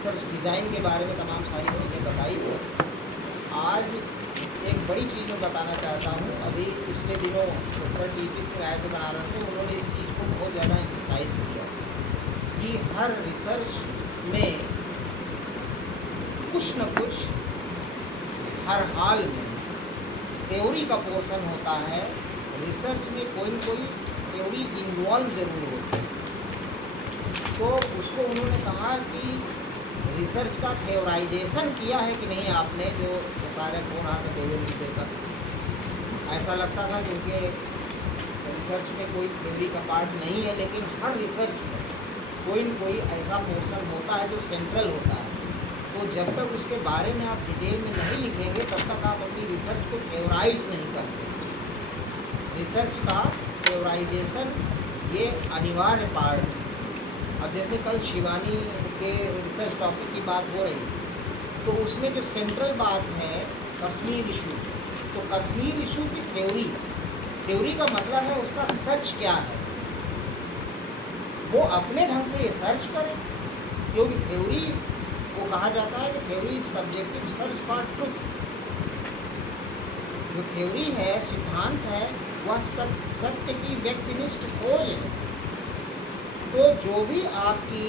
Research design के बारे में तमाम सारी चीज़ें बताई थी। आज एक बड़ी चीज़ मैं बताना चाहता हूँ। अभी पिछले दिनों प्रोफेसर टीपी सिंह आए थे बनारस से, उन्होंने इस चीज़ को बहुत ज़्यादा एम्फसाइज किया कि हर रिसर्च में कुछ न कुछ हर हाल में थ्योरी का पोर्शन होता है। रिसर्च में कोई न कोई थ्योरी इन्वॉल्व ज़रूर होती है। तो उसको उन्होंने कहा कि रिसर्च का थ्योराइजेशन किया है कि नहीं आपने, जो SRF हो रहा था देवेंद्र जी का, ऐसा लगता था क्योंकि रिसर्च में कोई थ्योरी का पार्ट नहीं है, लेकिन हर रिसर्च में कोई न कोई ऐसा पोर्शन होता है जो सेंट्रल होता है। तो जब तक उसके बारे में आप डिटेल में नहीं लिखेंगे तब तक आप अपनी रिसर्च को थ्योराइज नहीं करते। रिसर्च का थ्योराइजेशन ये अनिवार्य पार्ट है। अब जैसे कल शिवानी के रिसर्च टॉपिक की बात हो रही, तो उसमें जो सेंट्रल बात है कश्मीर इशू, तो कश्मीर इशू की थ्योरी का मतलब है उसका सच क्या है, वो अपने ढंग से ये सर्च करें। क्योंकि थ्योरी को कहा जाता है कि theory subjective search for truth. जो थ्योरी है, सिद्धांत है, वह सत्य की व्यक्तिनिष्ठ खोज है। तो जो भी आपकी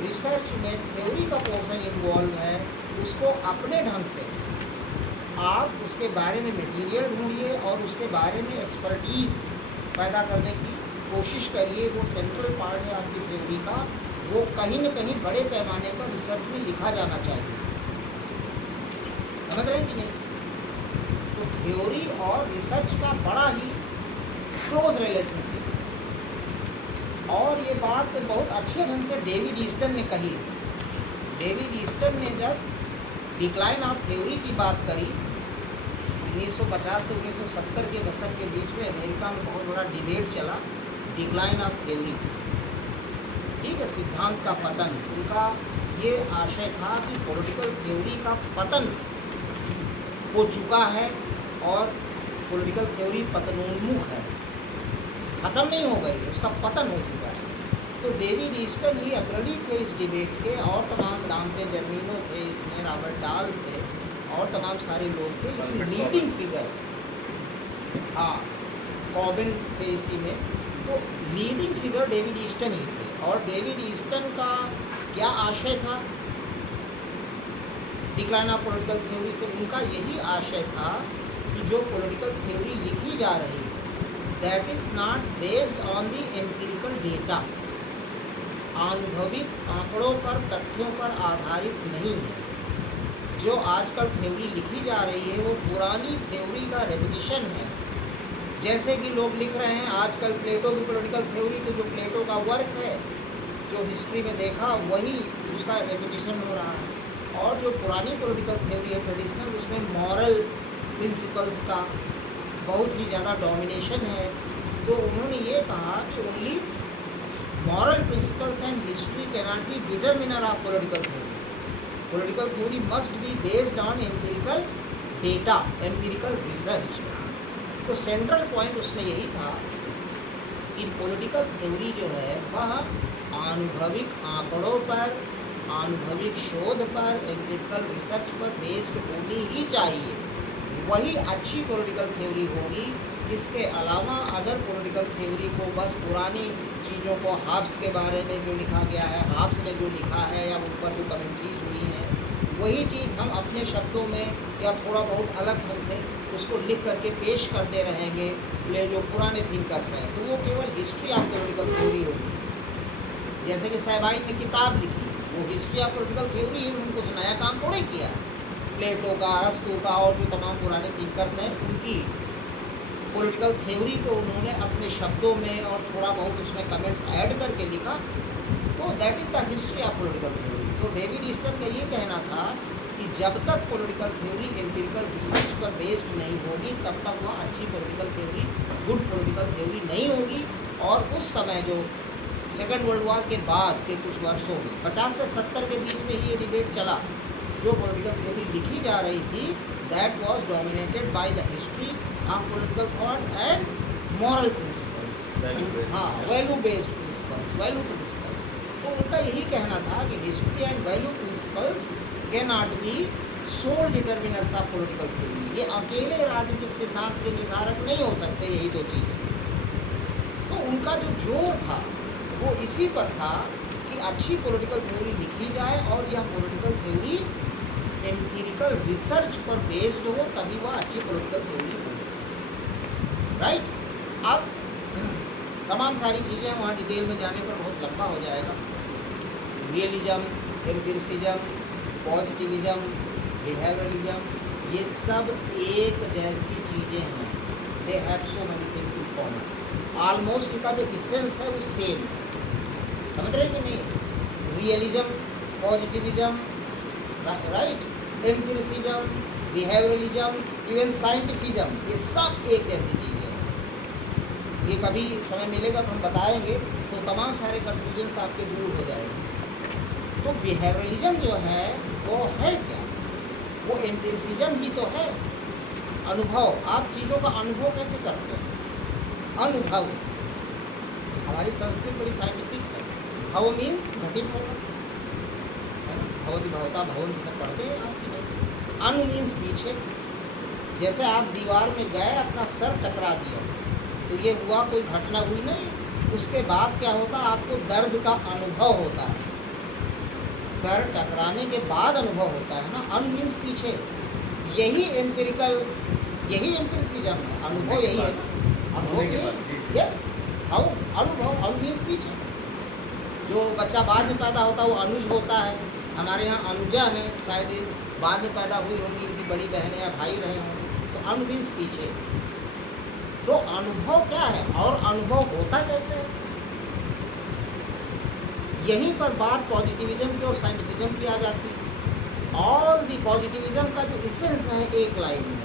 रिसर्च में थ्योरी का पोर्शन इन्वॉल्व है, उसको अपने ढंग से आप उसके बारे में मटेरियल ढूंढिए और उसके बारे में एक्सपर्टीज़ पैदा करने की कोशिश करिए। वो सेंट्रल पार्ट है आपकी थ्योरी का, वो कहीं न कहीं बड़े पैमाने पर रिसर्च में लिखा जाना चाहिए। समझ रहे हैं कि नहीं? तो थ्योरी और रिसर्च का बड़ा ही क्लोज रिलेशनशिप है। और ये बात बहुत अच्छे ढंग से डेविड ईस्टन ने कही। डेविड ईस्टन ने जब डिक्लाइन ऑफ थ्योरी की बात करी 1950 से 1970 के दशक के बीच में अमेरिका में बहुत बड़ा डिबेट चला, डिक्लाइन ऑफ थ्योरी, ठीक है, सिद्धांत का पतन। उनका ये आशय था कि पॉलिटिकल थ्योरी का पतन हो चुका है और पॉलिटिकल थ्योरी पतनोन्मुख है, ख़त्म नहीं हो गई, उसका पतन हो चुका है। तो डेविड ईस्टन ही अग्रणी थे इस डिबेट के, और तमाम दांते जर्मिनो थे इसमें, रॉबर्ट डाल थे और तमाम सारे लोग थे। लीडिंग फिगर, हाँ, कॉबिन थे इसी में। तो लीडिंग फिगर डेविड ईस्टन ही थे। और डेविड ईस्टन का क्या आशय था डिक्लाइन ऑफ पॉलिटिकल थ्योरी से? उनका यही आशय था कि जो पॉलिटिकल थ्योरी लिखी जा रही है, that is not based on the empirical data, अनुभविक आंकड़ों पर, तथ्यों पर आधारित नहीं है। जो आजकल थ्योरी लिखी जा रही है वो पुरानी थ्योरी का रेपिटिशन है। जैसे कि लोग लिख रहे हैं आजकल प्लेटो की पॉलिटिकल थ्योरी, तो जो प्लेटो का वर्क है, जो हिस्ट्री में देखा, वही उसका रेपिटिशन हो रहा है। और जो पुरानी पॉलिटिकल थ्योरी है ट्रेडिशनल, उसमें मॉरल प्रिंसिपल्स का बहुत ही ज़्यादा डोमिनेशन है। तो उन्होंने ये कहा कि only moral principles and history cannot be determiner of political theory. Political theory must be based on empirical data, empirical research. तो सेंट्रल पॉइंट उसमें यही था कि पॉलिटिकल थ्योरी जो है वह आनुभविक आंकड़ों पर, आनुभविक शोध पर, एम्पिरिकल रिसर्च पर बेस्ड होनी ही चाहिए, वही अच्छी पॉलिटिकल थ्योरी होगी। इसके अलावा अगर पॉलिटिकल थ्योरी को बस पुरानी चीज़ों को, हाब्स के बारे में जो लिखा गया है, हाब्स ने जो लिखा है या उन पर जो कमेंट्रीज हुई हैं, वही चीज़ हम अपने शब्दों में या थोड़ा बहुत अलग ढंग से उसको लिख करके पेश करते रहेंगे, ये जो पुराने थिंकर्स हैं, तो वो केवल हिस्ट्री ऑफ पॉलिटिकल थ्योरी होगी। जैसे कि सैबाइन ने किताब लिखी, वो हिस्ट्री ऑफ पॉलिटिकल थ्योरी ही, उन्होंने कुछ नया काम थोड़ा ही किया। प्लेटो का, अरस्तू का और जो तमाम पुराने थिंकर्स हैं, उनकी पॉलिटिकल थ्योरी को उन्होंने अपने शब्दों में और थोड़ा बहुत उसमें कमेंट्स ऐड करके लिखा, तो that is the history of political theory. तो डेविड ईस्टन का ये कहना था कि जब तक पॉलिटिकल थ्योरी एम्पिरिकल रिसर्च पर बेस्ड नहीं होगी, तब तक वह अच्छी political theory, good political theory नहीं होगी। और उस समय जो सेकेंड वर्ल्ड वॉर के बाद के कुछ वर्षों में 50 से 70 के बीच में ये डिबेट चला, जो पॉलिटिकल थ्योरी लिखी जा रही थी, that was dominated by the history of political thought and moral principles, हाँ, value based principles, value principles. तो उनका यही कहना था कि history and value principles can not be sole determiners of political theory. ये अकेले राजनीतिक सिद्धांत के निर्धारक नहीं हो सकते, यही दो चीज़ें। तो उनका जो जोर था वो इसी पर था कि अच्छी पॉलिटिकल थ्योरी लिखी जाए और यह पॉलिटिकल थ्योरी एम्पिरिकल रिसर्च पर बेस्ड हो, तभी वह अच्छी पॉलिटिकल थ्योरी हो। राइट। अब तमाम सारी चीज़ें वहाँ डिटेल में जाने पर बहुत लंबा हो जाएगा। रियलिज्म, एम्पिरिसिज्म, पॉजिटिविज्म, बिहेवियरलिज्म, ये सब एक जैसी चीज़ें हैं। They have so many things in common. Almost इनका जो इसेंस है वो सेम है। समझ रहे कि नहीं? Realism, positivism, right, empiricism, behaviouralism, even scientism, ये सब एक जैसी चीज़ है। ये कभी समय मिलेगा तो हम बताएंगे, तो तमाम सारे कन्फ्यूजन्स आपके दूर हो जाएंगे। तो बिहेवियरलिज्म जो है वो है क्या? वो एम्पिरिसिज्म ही तो है। अनुभव, आप चीज़ों का अनुभव कैसे करते हैं? अनुभव। हमारी संस्कृत बड़ी साइंटिफिक है। भव मीन्स घटित होना, है ना? भवति भवता भवंति सब पढ़ते हैं आप कि नहीं? अनु मीन्स पीछे। जैसे आप दीवार में गए, अपना सर टकरा दिया, तो ये हुआ, कोई घटना हुई नहीं। उसके बाद क्या होता? आपको दर्द का अनुभव होता है। सर टकराने के बाद अनुभव होता है ना। अन मीन्स पीछे। यही एम्पिरिकल, यही एम्पिरिसिज्म है। अनुभव यही है ना। अनुभव, यस, हाउ अनुभव, अन मीन्स पीछे। जो बच्चा बाद में पैदा होता है वो अनुज होता है। हमारे यहाँ अनुजा है, शायद ये बाद में पैदा हुई होंगी, इनकी बड़ी बहनें या भाई रहे होंगे। तो अन मीन्स पीछे। तो अनुभव क्या है और अनुभव होता कैसे है? यहीं पर बात पॉजिटिविज्म की और साइंटिफिज्म की आ जाती है। ऑल द पॉजिटिविज्म का जो इसेंस है एक लाइन में,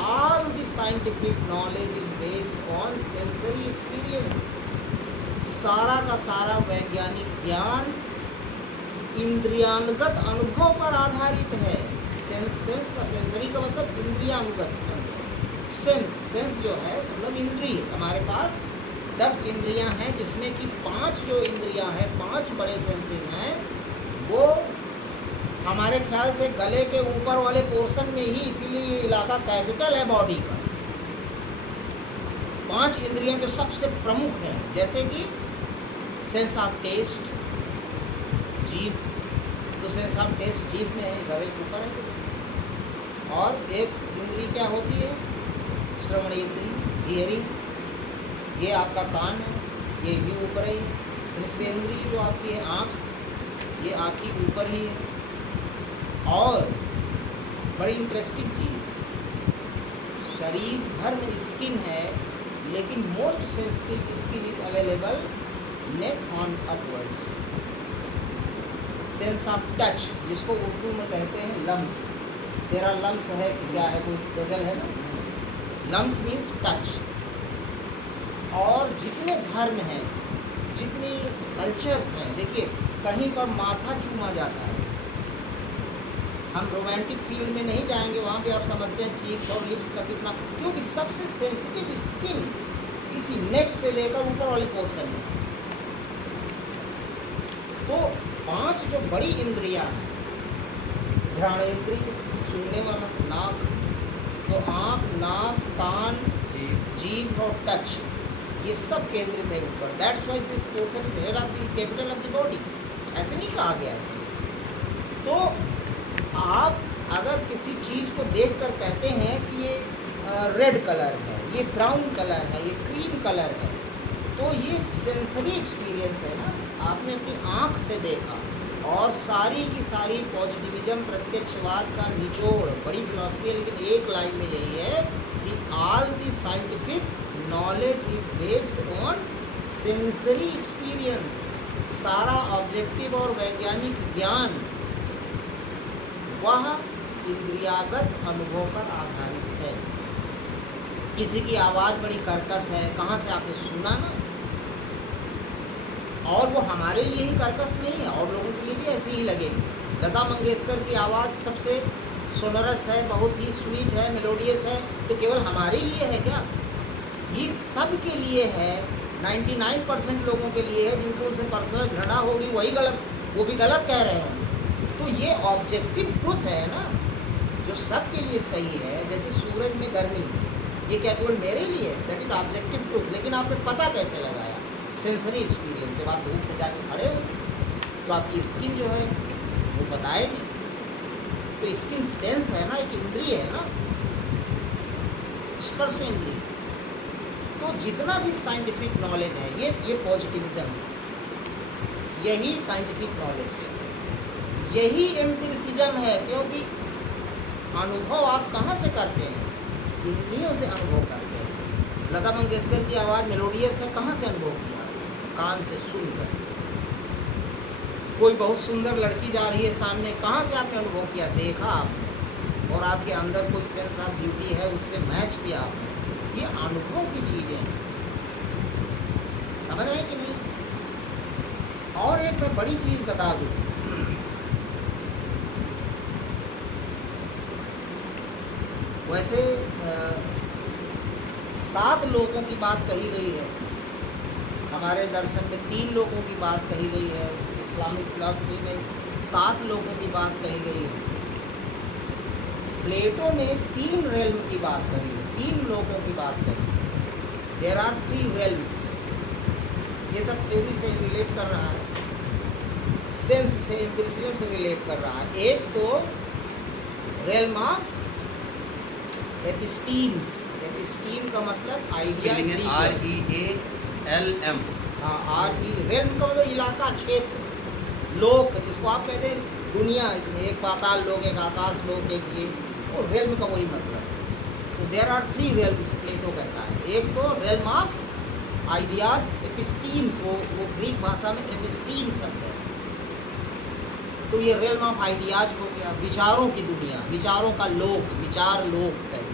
all the scientific knowledge is based on sensory experience. सारा का सारा वैज्ञानिक ज्ञान इंद्रियानुगत अनुभव पर आधारित है। सेंस का, सेंसरी का मतलब इंद्रियानुगत। सेंस जो है मतलब इंद्रिय। हमारे पास 10 इंद्रियां हैं, जिसमें कि 5 जो इंद्रियां हैं, 5 बड़े सेंसेस हैं, वो हमारे ख्याल से गले के ऊपर वाले पोर्शन में ही, इसीलिए ये इलाका कैपिटल है बॉडी का। 5 इंद्रियां जो सबसे प्रमुख हैं, जैसे कि सेंस ऑफ टेस्ट, जीभ। तो सेंस ऑफ टेस्ट जीभ में है, गले के ऊपर है। और एक इंद्री क्या होती है? श्रवण इंद्री, हियरिंग। ये आपका कान है, ये भी ऊपर ही। दृश्येंद्रिय जो आपकी है आँख, ये आपकी ऊपर ही है। और बड़ी इंटरेस्टिंग चीज़, शरीर भर में स्किन है, लेकिन most sensitive skin is available net on upwards. Sense of touch, जिसको उर्दू में कहते हैं लम्स। तेरा लम्स है कि क्या है, कोई गज़ल है ना। लम्स मीन्स टच। और जितने धर्म हैं, जितनी कल्चर्स हैं, देखिए कहीं पर माथा चूमा जाता है। हम रोमांटिक फील्ड में नहीं जाएंगे, वहाँ पे आप समझते हैं चीक्स और लिप्स का कितना, क्योंकि सबसे सेंसिटिव स्किन इसी नेक से लेकर ऊपर वाले पोर्शन में। तो 5 जो बड़ी इंद्रियां हैं, घ्राणेंद्रिय सुनने वाला, नाक, तो आँख, नाक, कान, जीभ और टच, ये सब केंद्रित है ऊपर। That's why this portion is head of the capital of the body. ऐसे नहीं कहा गया ऐसे। तो आप अगर किसी चीज़ को देखकर कहते हैं कि ये रेड कलर है, ये ब्राउन कलर है, ये क्रीम कलर है, तो ये सेंसरी एक्सपीरियंस है ना। आपने अपनी आँख से देखा। और सारी की सारी पॉजिटिविज्म, प्रत्यक्षवाद का निचोड़, बड़ी फिलॉसफी है, लेकिन एक लाइन में यही है कि all the scientific knowledge is based on sensory experience. सारा ऑब्जेक्टिव और वैज्ञानिक ज्ञान वह इंद्रियागत अनुभव पर आधारित है। किसी की आवाज़ बड़ी कर्कश है, कहाँ से आपने सुना ना, और वो हमारे लिए ही कर्कश नहीं है, और लोगों के लिए भी ऐसी ही लगेगी। लता मंगेशकर की आवाज़ सबसे सोनरस है, बहुत ही स्वीट है, मेलोडियस है, तो केवल हमारे लिए है क्या? ये सब के लिए है, 99% लोगों के लिए है, जिनको उनसे पर्सनल घृणा होगी वही गलत, वो भी गलत कह रहे होंगे। तो ये ऑब्जेक्टिव ट्रुथ है ना, जो सबके लिए सही है। जैसे सूरज में गर्मी, ये क्या केवल मेरे लिए है? That is objective truth. लेकिन आपने पता कैसे लगाया? Sensory experience. जब आप धूप में जाके खड़े हो तो आपकी स्किन जो है वो बताएगी। तो स्किन सेंस है ना, एक इंद्रिय है ना, स्पर्श इंद्रिय। तो जितना भी साइंटिफिक नॉलेज है ये पॉजिटिविज्म है, यही साइंटिफिक नॉलेज है, यही एम्पिरिसिज्म है। क्योंकि अनुभव आप कहाँ से करते हैं? इंद्रियों से अनुभव करते हैं। लता मंगेशकर की आवाज़ मेलोडियस है, कहाँ से अनुभव किया? कान से सुनकर। कोई बहुत सुंदर लड़की जा रही है सामने, कहाँ से आपने अनुभव किया? देखा आपने, और आपके अंदर कोई सेंस ऑफ ब्यूटी है, उससे मैच किया आपने। ये अनुभव की चीज़ें हैं, समझ रहे हैं कि नहीं? और एक मैं बड़ी चीज़ बता दूँ, वैसे 7 लोगों की बात कही गई है हमारे दर्शन में, 3 लोगों की बात कही गई है इस्लामिक फिलॉसफी में, 7 लोगों की बात कही गई है। प्लेटो ने 3 रेल्म की बात करी है, 3 लोगों की बात करी है। There are 3 realms. ये सब थ्योरी से रिलेट कर रहा है, सेंस से, एम्पिरिसिज्म से रिलेट कर रहा है। एक तो रेल्म ऑफ एपिस्टीम्स। एपिस्टीम का मतलब आइडिया, REALM। हाँ, रेल्म का मतलब इलाका, क्षेत्र, लोक, जिसको आप कहते हैं दुनिया। एक पाताल लोक, एक आकाश लोक, एक ये, और रेल्म का वही मतलब है। तो देयर आर 3 रेल्म्स, प्लेटो कहता है। एक तो रेल्म ऑफ आइडियाज, एपिस्टीम्स, वो ग्रीक भाषा में एपिस्टीम शब्द है। तो ये रेल्म ऑफ आइडियाज हो गया, विचारों की दुनिया, विचारों का लोक, विचार लोक कहते हैं।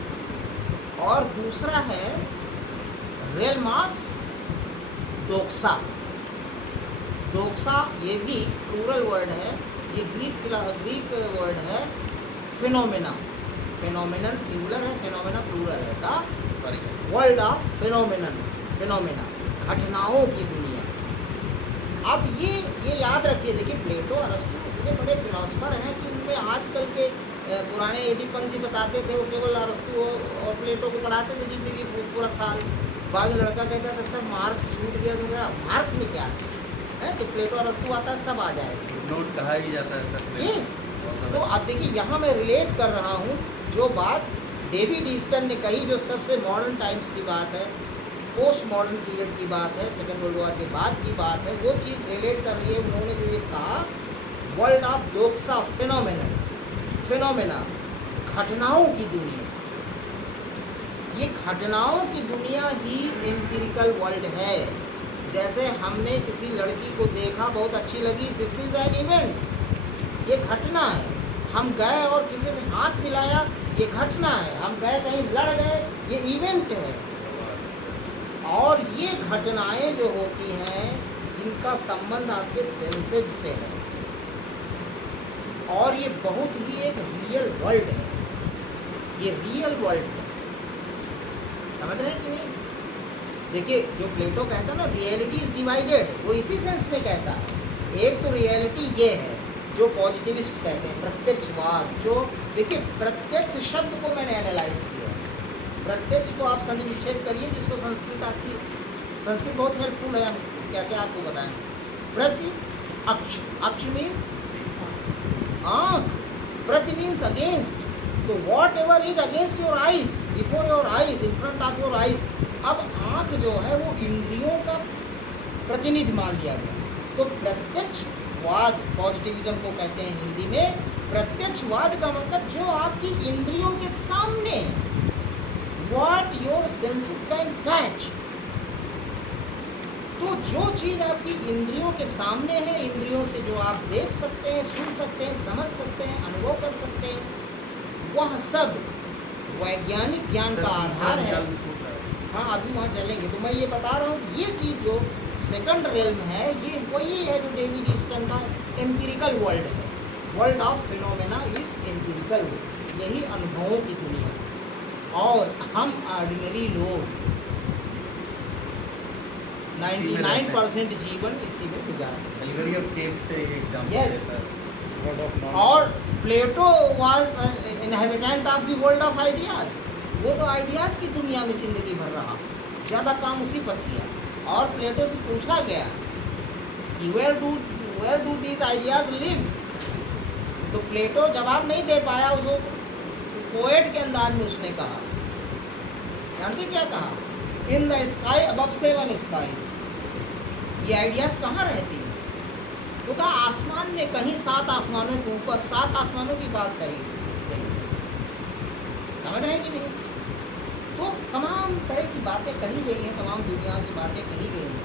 और दूसरा है रेल्म ऑफ डोक्सा। डोक्सा ये भी प्लूरल वर्ड है, ये ग्रीक वर्ड है। फिनोमेना, फिनोमेनन सिंगुलर है, फिनोमेना प्लूरल है। The world of phenomenon, phenomena, घटनाओं की दुनिया। अब ये याद रखिए, देखिए प्लेटो, अरस्तु इतने बड़े फिलोसफर हैं कि उनमें आजकल के पुराने एडिपन जी बताते थे, वो केवल अरस्तु और प्लेटो को पढ़ाते थे जिंदगी पूरा साल। बाद में लड़का कहता था सर मार्क्स छूट गया, तो क्या मार्क्स में क्या है? तो प्लेटो अरस्तु आता है, सब आ जाएगा, नोट कहा ही जाता है सर। यस। तो अब देखिए यहाँ मैं रिलेट कर रहा हूँ जो बात डेविड ईस्टन ने कही, जो सबसे मॉडर्न टाइम्स की बात है, पोस्ट मॉडर्न पीरियड की बात है, सेकेंड वर्ल्ड वॉर के बाद की बात है। वो चीज़ रिलेट कर रही है। उन्होंने जो ये कहा, वर्ल्ड ऑफ डोक्सा, फिनोमेना, घटनाओं की दुनिया। ये घटनाओं की दुनिया ही एम्पिरिकल वर्ल्ड है। जैसे हमने किसी लड़की को देखा, बहुत अच्छी लगी, दिस इज एन इवेंट, ये घटना है। हम गए और किसी से हाथ मिलाया, ये घटना है। हम गए कहीं लड़ गए, ये इवेंट है। और ये घटनाएं जो होती हैं, इनका संबंध आपके सेंसेज से है, और ये बहुत ही एक रियल वर्ल्ड है। ये रियल वर्ल्ड है, समझ रहे हैं कि नहीं? देखिए जो प्लेटो कहता है ना, रियलिटी इज डिवाइडेड, वो इसी सेंस में कहता है। एक तो रियलिटी ये है जो पॉजिटिविस्ट कहते हैं, प्रत्यक्षवाद। जो देखिए प्रत्यक्ष शब्द को मैंने एनालाइज किया। प्रत्यक्ष को आप संधि विच्छेद करिए, जिसको संस्कृत आती है, संस्कृत बहुत हेल्पफुल है। हम क्या क्या आपको बताएं। प्रति अक्ष, अक्ष मीन्स आँख, प्रति मीन्स अगेंस्ट। तो what ever is against your eyes, before your eyes, in front of your eyes. अब आँख जो है वो इंद्रियों का प्रतिनिधि मान लिया गया। तो प्रत्यक्षवाद, पॉजिटिविज्म को कहते हैं हिंदी में। प्रत्यक्षवाद का मतलब जो आपकी इंद्रियों के सामने, what your senses can catch. तो जो चीज़ आपकी इंद्रियों के सामने है, इंद्रियों से जो आप देख सकते हैं, सुन सकते हैं, समझ सकते हैं, अनुभव कर सकते हैं, वह सब वैज्ञानिक ज्ञान का आधार है। हाँ, अभी वहाँ चलेंगे। तो मैं ये बता रहा हूँ, ये चीज़ जो सेकंड रेल्म है, ये वही है जो डेविड ईस्टन का एम्पिरिकल वर्ल्ड है। World of phenomena is empirical world, यही अनुभवों की दुनिया। और हम ऑर्डिनरी लोग 99% जीवन इसी में गुजारते हैं। एल्गोरी ऑफ केव से ये एग्जांपल Yes. देता है। और Plato was inhabitant of the world of ideas. वो तो आइडियाज की दुनिया में जिंदगी भर रहा, ज़्यादा काम उसी पर किया। और प्लेटो से पूछा गया कि where do these ideas live, तो प्लेटो जवाब नहीं दे पाया। उसको पोएट के अंदाज में उसने कहा, जानते क्या कहा? In the sky above 7 skies. ये आइडियाज कहाँ रहती हैं? तो कहा आसमान में कहीं 7 आसमानों के ऊपर 7 आसमानों की बात कही गई। समझ रहे हैं कि नहीं? तो तमाम तरह की बातें कही गई हैं, तमाम दुनिया की बातें कही गई हैं।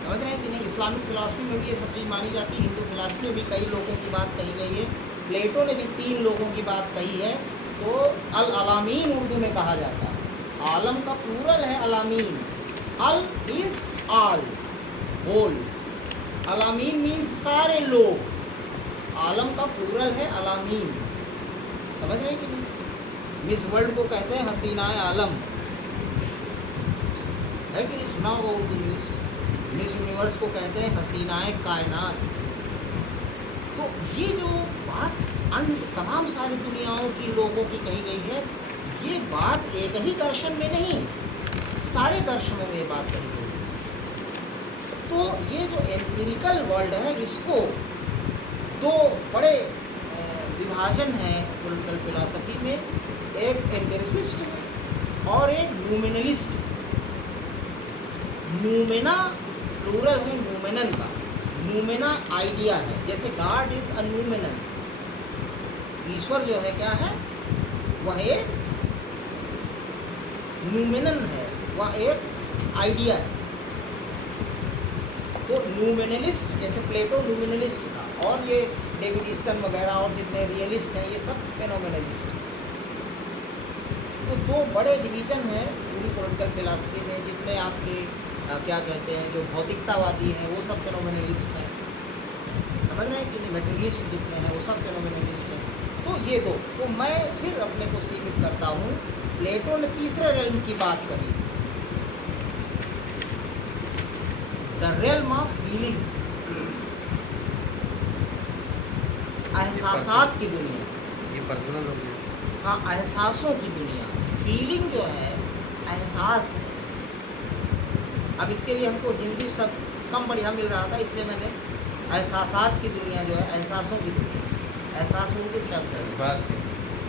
समझ रहे हैं कि नहीं? इस्लामिक फिलासफी में भी ये सब चीज़ मानी जाती है, हिंदू फिलासफी में भी कई लोगों की बात कही गई है। प्लेटो ने भी 3 लोगों की बात कही है। तो अल अलामीन उर्दू में कहा जाता है। आलम का प्लूरल है अलामीन। अल इज आल, होल। अलामीन मीन्स सारे लोग, आलम का प्लूरल है अलामीन। समझ रहे हैं कि नहीं? मिस वर्ल्ड को कहते हैं हसीनाए आलम, है कि नहीं? सुना होगा उर्दू न्यूज़। मिस यूनिवर्स को कहते हैं हसीनाए कायनात। तो ये जो बात अन्य तमाम सारी दुनियाओं की लोगों की कही गई है, ये बात एक ही दर्शन में नहीं, सारे दर्शनों में ये बात कही गई है। तो ये जो एम्पिरिकल वर्ल्ड है, इसको 2 बड़े विभाजन हैं पॉलिटिकल फिलॉसफी में। एक एम्पिरिसिस्ट है और एक न्यूमेनलिस्ट। न्यूमेना प्लूरल है न्यूमेनन का। न्यूमेना आइडिया है, जैसे गॉड इज अ न्यूमेनन। ईश्वर जो है क्या है? वह एक न्यूमेनन है, वह एक आइडिया है। तो न्यूमेनलिस्ट, जैसे प्लेटो न्यूमेनलिस्ट था, और ये डेविड ईस्टन वगैरह और जितने रियलिस्ट हैं, ये सब फेनोमेनलिस्ट हैं। तो 2 बड़े डिवीज़न हैं पूरी पॉलिटिकल फिलासफी में। जितने आपके क्या कहते हैं, जो भौतिकतावादी हैं, वो सब फेनोमेनलिस्ट हैं। समझ रहे हैं कि नहीं? मेटेरियलिस्ट जितने हैं वो सब फेनोमेनलिस्ट हैं। तो ये 2। तो मैं फिर अपने को सीमित करता हूँ। प्लेटो ने तीसरे रेल्म की बात करी, द रेल्म ऑफ फीलिंग्स, एहसासात की दुनिया। ये पर्सनल हो गया। हाँ, एहसासों की दुनिया। फीलिंग जो है एहसास है। अब इसके लिए हमको हिंदी शब्द कम बढ़िया मिल रहा था, इसलिए मैंने एहसासात की दुनिया जो है, एहसासों की दुनिया। एहसास उर्दू शब्द है। जज्बात।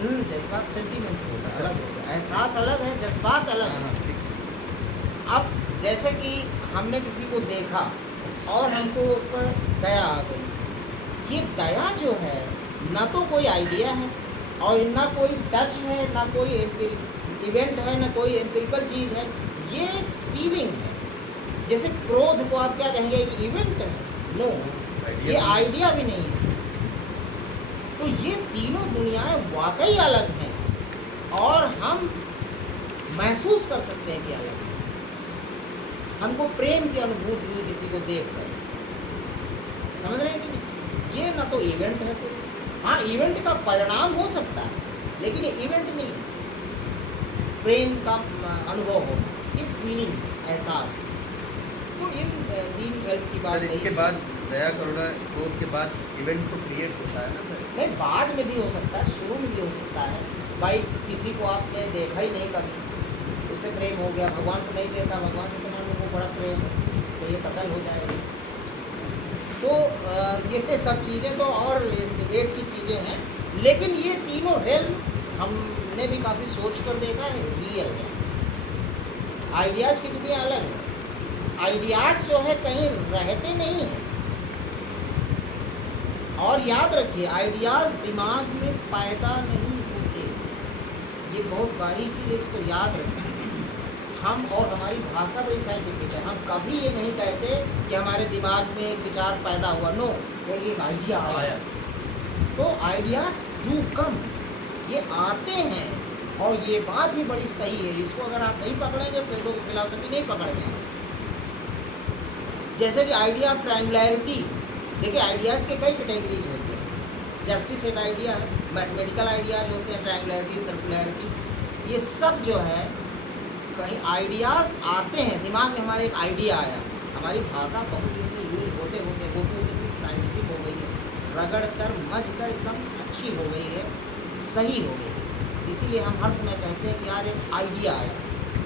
जज्बात सेंटीमेंट होता है, अच्छा। अलग होता है। एहसास अलग है, जज्बात अलग है। हाँ, ठीक से। अब जैसे कि हमने किसी को देखा और हमको उस पर दया आ गई। ये दया जो है, ना तो कोई आइडिया है और ना कोई टच है, ना कोई इवेंट है, ना कोई एम्पिरिकल चीज़ है, ये फीलिंग है। जैसे क्रोध को आप क्या कहेंगे? एक इवेंट है? नो, ये आइडिया भी नहीं है। तो ये तीनों दुनियाएं वाकई अलग हैं और हम महसूस कर सकते हैं कि अलग है। हमको प्रेम की अनुभूति हुई किसी को देखकर। समझ रहे हैं कि नहीं? ये ना तो इवेंट है कोई। हाँ, इवेंट का परिणाम हो सकता है, लेकिन ये इवेंट नहीं। प्रेम का अनुभव हो, ये फीलिंग, एहसास। तो इन 3 रेल्म की बात सर, इसके बाद दया, करुणा, क्रोध के बाद इवेंट तो क्रिएट होता है ना? नहीं, बाद में भी हो सकता है, शुरू में भी हो सकता है। भाई किसी को आपने देखा ही नहीं कभी, उससे प्रेम हो गया। भगवान को नहीं देखा, भगवान से तुम्हारे लोगों को बड़ा प्रेम है, तो ये कत्ल हो जाएगा। तो ये सब चीज़ें तो और डिबेट की चीज़ें हैं, लेकिन ये तीनों रेल्म हमने भी काफ़ी सोच कर देखा है, रियल है। आइडियाज़ की दुनिया अलग है। आइडियाज़ जो है कहीं रहते नहीं हैं। और याद रखिए, आइडियाज़ दिमाग में पैदा नहीं होते। ये बहुत बारीक चीज़ है, इसको याद रखें। हम और हमारी भाषा बड़ी साइंटिफिक है। हम कभी ये नहीं कहते कि हमारे दिमाग में एक विचार पैदा हुआ। नो, एक आइडिया आया। तो आइडियाज़ डू कम, ये आते हैं। और ये बात भी बड़ी सही है, इसको अगर आप नहीं पकड़ेंगे, प्लेटो की फिलॉसफी नहीं पकड़ेंगे। जैसे कि आइडिया ऑफ ट्रायंगुलैरिटी। देखिए, आइडियाज़ के कई कैटेगरीज होती हैं। जस्टिस एक आइडिया है, मैथमेटिकल आइडियाज़ होते हैं, ट्रायंगुलैरिटी, सर्कुलैरिटी। ये सब जो है, कहीं आइडियाज़ आते हैं, दिमाग में हमारे एक आइडिया आया, हमारी भाषा बहुत दिन से यूज होते होते साइंटिफिक हो गई है, रगड़ कर मज कर एकदम अच्छी हो गई है, सही हो गई है। इसीलिए हम हर समय कहते हैं कि यार एक आइडिया आया,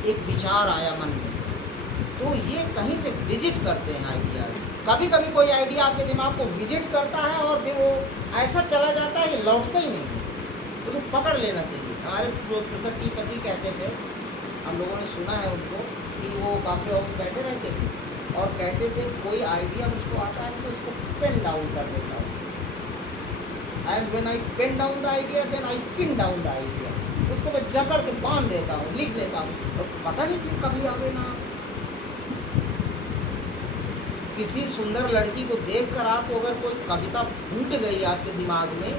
एक विचार आया मन में, तो ये कहीं से विजिट करते हैं आइडियाज़। कभी कभी कोई आइडिया आपके दिमाग को विजिट करता है और फिर वो ऐसा चला जाता है कि लौटता ही नहीं, उसको पकड़ लेना चाहिए। हमारे प्रोफेसर टी पति कहते थे, हम लोगों ने सुना है उनको, कि वो काफ़ी हाउस बैठे रहते थे और कहते थे कोई आइडिया मुझको आता है तो उसको पेन डाउन कर देता हूँ, and when I pen down the idea then I pin down the idea, उसको मैं जकड़ के बांध देता हूँ, लिख देता हूँ, तो पता नहीं क्यों कभी आवे ना। किसी सुंदर लड़की को देखकर आपको अगर कोई कविता फूट गई आपके दिमाग में,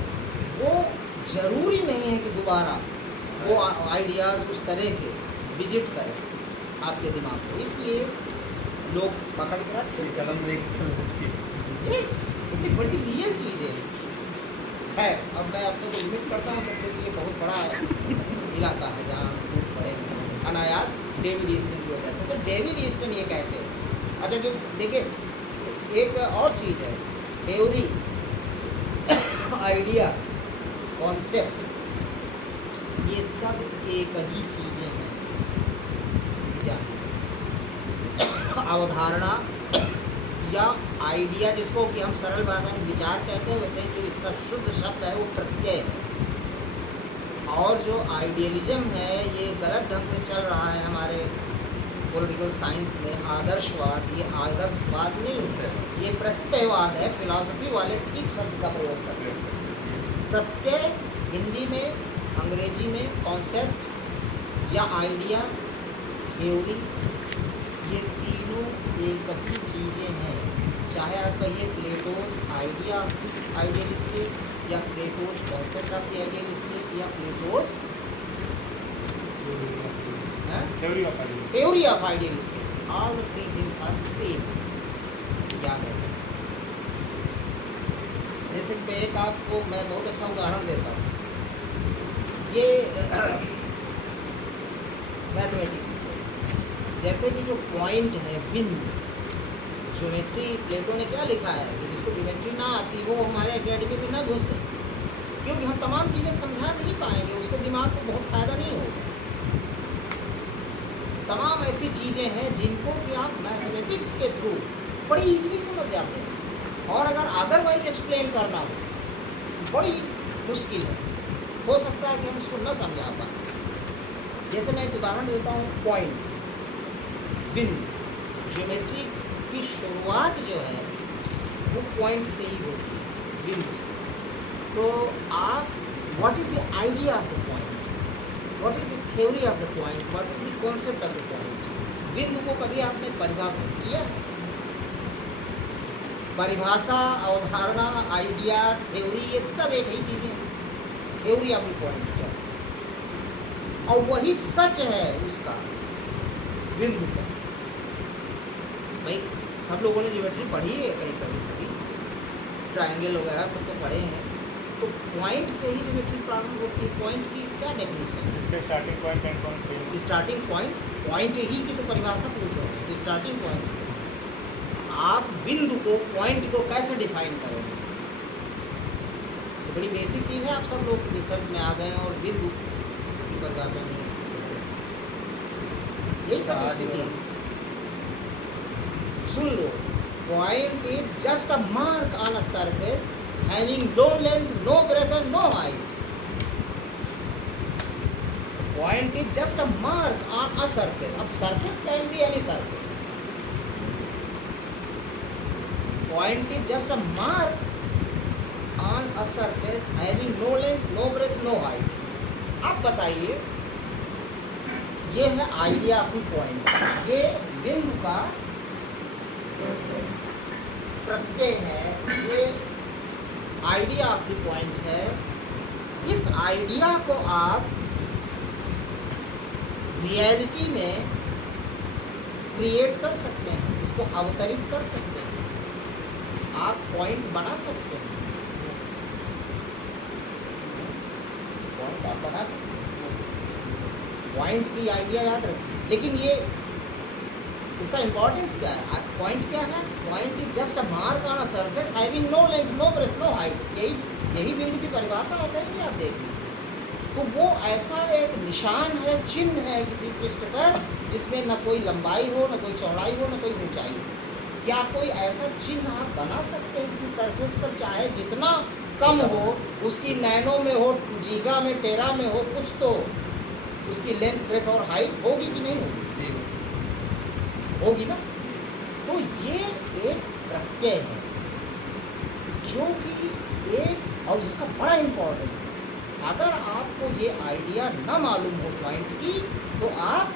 वो ज़रूरी नहीं है कि दोबारा वो आइडियाज़ उस तरह के विजिट करें आपके दिमाग को, इसलिए लोग पकड़ के रखते हैं। कलम लेके चलना चाहिए। यस, इतनी बड़ी रियल चीज़ है। खैर, अब मैं अपने को लिमिट करता हूँ क्योंकि ये बहुत बड़ा इलाका है जहाँ लोग पढ़े हैं अनायास डेविड ईस्टन की वजह से। तो डेविड ईस्टन ये कहते हैं, अच्छा जो देखिए एक और चीज़ है, थ्योरी, आइडिया, कॉन्सेप्ट, ये सब एक ही चीज़ें हैं। अवधारणा या आइडिया, जिसको कि हम सरल भाषा में विचार कहते हैं, वैसे जो इसका शुद्ध शब्द है वो प्रत्यय है। और जो आइडियलिज्म है ये गलत ढंग से चल रहा है हमारे पॉलिटिकल साइंस में, आदर्शवाद, ये आदर्शवाद नहीं है, ये प्रत्ययवाद है। फिलॉसफी वाले ठीक शब्द का प्रयोग करते हैं। प्रत्यय हिंदी में, अंग्रेजी में कॉन्सेप्ट या आइडिया, थ्योरी, ये तीनों एक ही चीज़ें हैं। चाहे आप कहिए प्लेटोज आइडिया आइडियलिस्टिक या Plato's concept of the idealistic या Plato's theory of idealistic, all the three things are same, याद रखें। जैसे कि एक आपको मैं बहुत अच्छा उदाहरण देता हूँ, ये मैथमेटिक्स से, जैसे कि जो पॉइंट है बिंदु, ज्योमेट्री, प्लेटो ने क्या लिखा है कि जिसको ज्योमेट्री ना आती हो हमारे एकेडमी में ना घुसे, क्योंकि हम तमाम चीज़ें समझा नहीं पाएंगे, उसके दिमाग को बहुत फ़ायदा नहीं होगा। तमाम ऐसी चीज़ें हैं जिनको कि आप मैथमेटिक्स के थ्रू बड़ी इजीली समझ जाते हैं, और अगर अदरवाइज एक्सप्लेन करना हो बड़ी मुश्किल है, हो सकता है कि हम उसको न समझा पाए। जैसे मैं एक उदाहरण देता हूँ, पॉइंट, बिंदु, ज्योमेट्री की शुरुआत जो है वो पॉइंट से ही होती है, बिंदु से। तो आप what is the idea of the point, what is the theory of the point, what is the concept of the point. बिंदु को कभी आपने परिभाषित किया? परिभाषा, अवधारणा, आइडिया, थ्योरी, ये सब एक ही चीज़ें हैं। थ्योरी ऑफ द पॉइंट क्या, और वही सच है उसका बिंदु का। भाई सब लोगों ने ज्योमेट्री पढ़ी है, कहीं कभी ट्रायंगल वगैरह सब तो पढ़े हैं, तो पॉइंट से ही ज्योमेट्री प्रारंभ होती है। पॉइंट की क्या डेफिनेशन है? इसके starting point end point same. Starting point, point ही की तो परिभाषा पूछ रहे हो, स्टार्टिंग पॉइंट। आप बिंदु को, पॉइंट को कैसे डिफाइन करोगे? तो बड़ी बेसिक चीज़ है, आप सब लोग रिसर्च में आ गए हैं और बिंदु की परिभाषा नहीं है, यही सब स्थिति है। सुन लो, point is just a mark on a surface having no length, no breadth and no height. Point is just a mark on a surface. अब surface can be any surface. Point is just a mark on a surface having no length, no breadth, no height. अब बताइए, ये है idea of point, ये बिंदु का प्रत्यय है, ये आइडिया ऑफ द पॉइंट है। इस आइडिया को आप रियलिटी में क्रिएट कर सकते हैं, इसको अवतरित कर सकते हैं, आप पॉइंट बना सकते हैं, पॉइंट आप बना सकते हैं। पॉइंट की आइडिया याद रखिए, लेकिन ये इसका इम्पोर्टेंस क्या है? पॉइंट क्या है? Point is just a mark on a surface having no length, no breadth, no height. यही बिंदु की परिभाषा है, कहीं भी आप देखिए। तो वो ऐसा एक निशान है, चिन्ह है किसी पृष्ठ पर, जिसमें न कोई लंबाई हो, न कोई चौड़ाई हो, न कोई ऊंचाई हो। क्या कोई ऐसा चिन्ह आप बना सकते हैं किसी सरफेस पर, चाहे जितना कम हो, उसकी नैनो में हो, जीगा में, टेरा में हो, कुछ तो उसकी लेंथ, ब्रेथ और हाइट होगी कि नहीं होगी? होगी ना। तो ये एक प्रत्यय है जो कि एक, और इसका बड़ा इम्पोर्टेंस है। अगर आपको ये आइडिया न मालूम हो पॉइंट की, तो आप